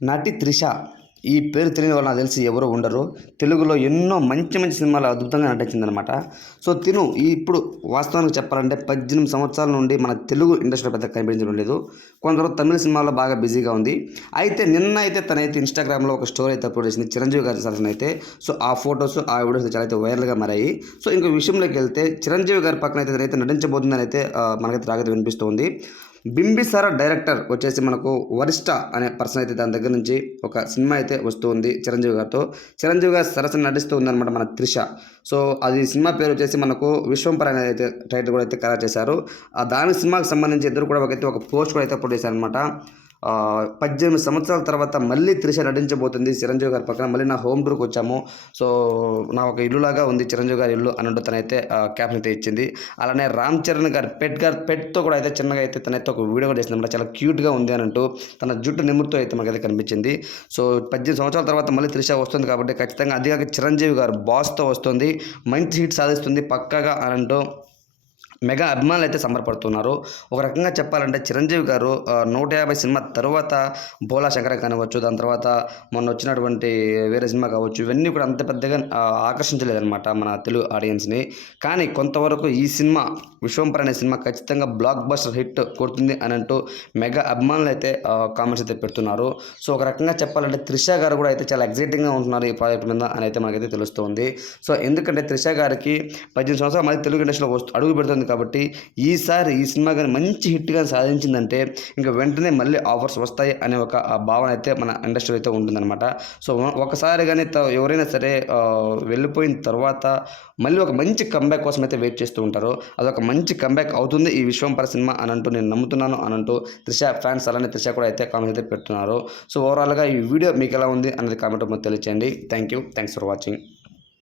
నటి త్రిష ఈ పేరు తెలియని వాళ్ళు నాకు తెలిసి ఎవరు ఉండరు. తెలుగులో ఎన్నో మంచి మంచి సినిమాలు అద్భుతంగా నటించిందనమాట. సో తిను ఇప్పుడు వాస్తవానికి చెప్పాలంటే 18 సంవత్సరాల నుండి మన తెలుగు ఇండస్ట్రీలో పెద్దగా కనిపించడం లేదు. కొందరు తమిళ సినిమాల్లో బాగా బిజీగా ఉంది. అయితే నిన్న అయితే తనైతే ఇన్స్టాగ్రామ్లో ఒక స్టోరీ అయితే అప్లోడ్ చేసింది చిరంజీవి గారి సరసన అయితే. సో ఆ ఫొటోస్ ఆ వీడియోస్ చాలా అయితే వైరల్గా మారాయి. సో ఇంకో విషయంలోకి వెళ్తే చిరంజీవి గారి పక్కన అయితే తనైతే నటించబోతుందని అయితే మనకైతే రాగైతే వినిపిస్తుంది. బింబిసార డైరెక్టర్ వచ్చేసి మనకు వరిష్ట అనే పర్సన్ అయితే దాని దగ్గర నుంచి ఒక సినిమా అయితే వస్తుంది చిరంజీవి గారితో. చిరంజీవి గారు సరసన నటిస్తూ ఉందన్నమాట మన త్రిష. సో అది సినిమా పేరు వచ్చేసి మనకు విశ్వంపర అనేది అయితే టైటిల్ కూడా అయితే ఖరారు చేశారు. దాని సినిమాకి సంబంధించి ఇద్దరు కూడా ఒక పోస్ట్ కూడా అయితే అప్లోడ్ చేశారనమాట. 18 సంవత్సరాల తర్వాత మళ్ళీ త్రిష నటించబోతుంది చిరంజీవి గారి పక్కన. మళ్ళీ నా హోమ్ టూర్కి వచ్చాము. సో నా ఒక ఇల్లులాగా ఉంది చిరంజీవి గారి ఇల్లు అన్నట్టు తనైతే క్యాప్షన్ అయితే ఇచ్చింది. అలానే రామ్ చరణ్ గారి పెట్తో కూడా అయితే చిన్నగా అయితే తనైతే ఒక వీడియో కూడా చేసింది అనమాట. చాలా క్యూట్గా ఉంది అని అంటూ తన జుట్టు నిమురుతో అయితే మనకైతే కనిపించింది. సో 18 సంవత్సరాల తర్వాత మళ్ళీ త్రిష వస్తుంది కాబట్టి ఖచ్చితంగా అదిగాక చిరంజీవి గారు బాస్తో వస్తుంది, మంచి హిట్ సాధిస్తుంది పక్కాగా అని అంటూ మెగా అభిమానులు అయితే సంబరపడుతున్నారు. ఒక రకంగా చెప్పాలంటే చిరంజీవి గారు 150 సినిమా తర్వాత బోలా శంకర కానివ్వచ్చు, దాని తర్వాత మొన్న వచ్చినటువంటి వేరే సినిమా కావచ్చు, ఇవన్నీ కూడా అంత పెద్దగా ఆకర్షించలేదన్నమాట మన తెలుగు ఆడియన్స్ని. కానీ కొంతవరకు ఈ సినిమా విశ్వంపర అనే సినిమా ఖచ్చితంగా బ్లాక్ బస్టర్ హిట్ కొడుతుంది అని అంటూ మెగా అభిమానులు అయితే కామెంట్స్ అయితే పెడుతున్నారు. సో ఒక రకంగా చెప్పాలంటే త్రిష గారు కూడా అయితే చాలా ఎగ్జైటింగ్గా ఉంటున్నారు ఈ ప్రాజెక్ట్ మీద అని అయితే మనకైతే తెలుస్తుంది. సో ఎందుకంటే త్రిష గారికి 18 సంవత్సరాలు మళ్ళీ తెలుగు ఇండస్ట్రీలో అడుగు పెడుతుంది కాబట్టి ఈసారి ఈ సినిమా కానీ మంచి హిట్గా సాధించిందంటే ఇంకా వెంటనే మళ్ళీ ఆఫర్స్ వస్తాయి అనే ఒక భావన అయితే మన ఇండస్ట్రీలో అయితే ఉంటుందన్నమాట. సో ఒకసారి కానీ ఎవరైనా సరే వెళ్ళిపోయిన తర్వాత మళ్ళీ ఒక మంచి కంబ్యాక్ కోసం అయితే వెయిట్ చేస్తూ ఉంటారు. అదొక మంచి కంబ్యాక్ అవుతుంది ఈ విశ్వంపర సినిమా అని అంటూ నేను నమ్ముతున్నాను అని అంటూ త్రిష ఫ్యాన్స్ అలానే త్రిష కూడా అయితే కామెంట్ అయితే పెడుతున్నారు. సో ఓవరాల్గా ఈ వీడియో మీకు ఎలా ఉంది అనేది కామెంట్ తెలియచేయండి. Thanks for watching.